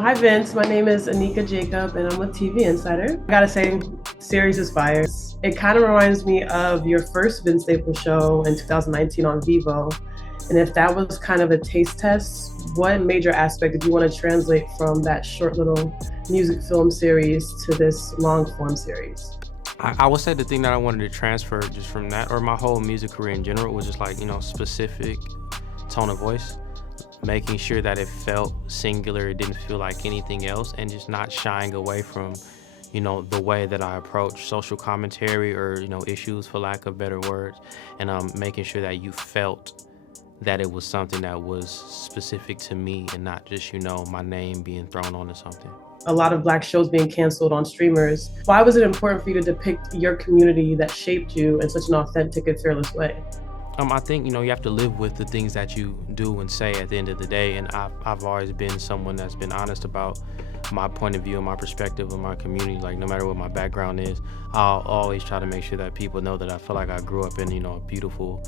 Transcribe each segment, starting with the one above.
Hi Vince, my name is Anika Jacob and I'm with TV Insider. I gotta say, series is fire. It kind of reminds me of your first Vince Staples show in 2019 on Vivo. And if that was kind of a taste test, what major aspect did you want to translate from that short little music film series to this long form series? I would say the thing that I wanted to transfer just from that, or my whole music career in general, was just specific tone of voice, making sure that it felt singular, it didn't feel like anything else, and just not shying away from, the way that I approach social commentary or, issues, for lack of better words, and making sure that you felt that it was something that was specific to me and not just, my name being thrown onto something. A lot of Black shows being canceled on streamers. Why was it important for you to depict your community that shaped you in such an authentic and fearless way? I think, you have to live with the things that you do and say at the end of the day. And I've always been someone that's been honest about my point of view and my perspective of my community. Like, no matter what my background is, I'll always try to make sure that people know that I feel like I grew up in, a beautiful,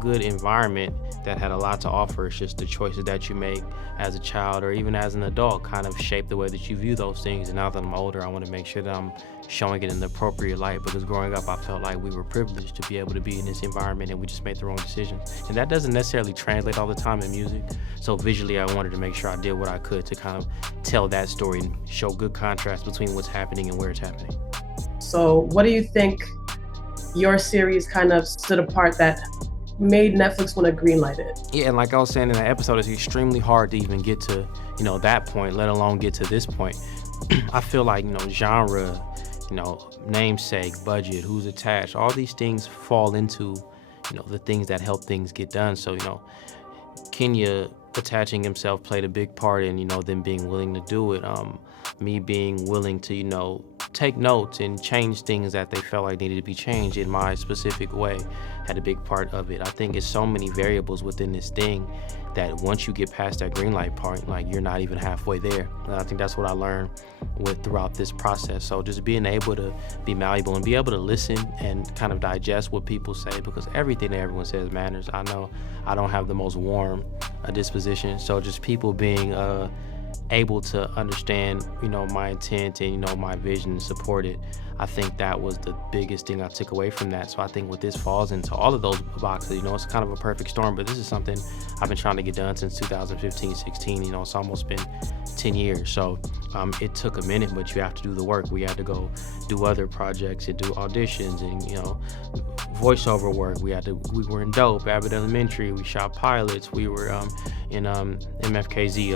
good environment that had a lot to offer. It's just the choices that you make as a child or even as an adult kind of shape the way that you view those things. And now that I'm older, I want to make sure that I'm showing it in the appropriate light, because growing up I felt like we were privileged to be able to be in this environment and we just made the wrong decisions. And that doesn't necessarily translate all the time in music. So visually I wanted to make sure I did what I could to kind of tell that story and show good contrast between what's happening and where it's happening. So what do you think your series kind of stood apart that made Netflix want to greenlight it? Yeah, and like I was saying in that episode, it's extremely hard to even get to, that point, let alone get to this point. I feel like, genre, namesake, budget, who's attached, all these things fall into, the things that help things get done. So, Kenya attaching himself played a big part in, them being willing to do it. Me being willing to, take notes and change things that they felt like needed to be changed in my specific way had a big part of it. I think it's so many variables within this thing that once you get past that green light part, like, you're not even halfway there. And I think that's what I learned throughout this process. So just being able to be malleable and be able to listen and kind of digest what people say, because everything that everyone says matters. I know I don't have the most warm disposition, so just people being able to understand, my intent and, my vision and support it. I think that was the biggest thing I took away from that. So I think what this falls into, all of those boxes, it's kind of a perfect storm, but this is something I've been trying to get done since 2015, 16, it's almost been 10 years. So it took a minute, but you have to do the work. We had to go do other projects and do auditions and, voiceover work. We were in Dope, Abbott Elementary. We shot pilots. We were in MFKZ,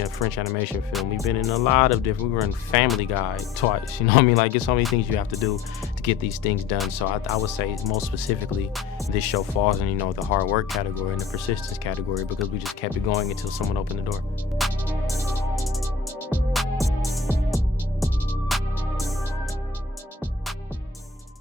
a French animation film. We've been in a lot of different. We were in Family Guy twice. You know what I mean? Like, it's so many things you have to do to get these things done. So I would say most specifically, this show falls in the hard work category and the persistence category, because we just kept it going until someone opened the door.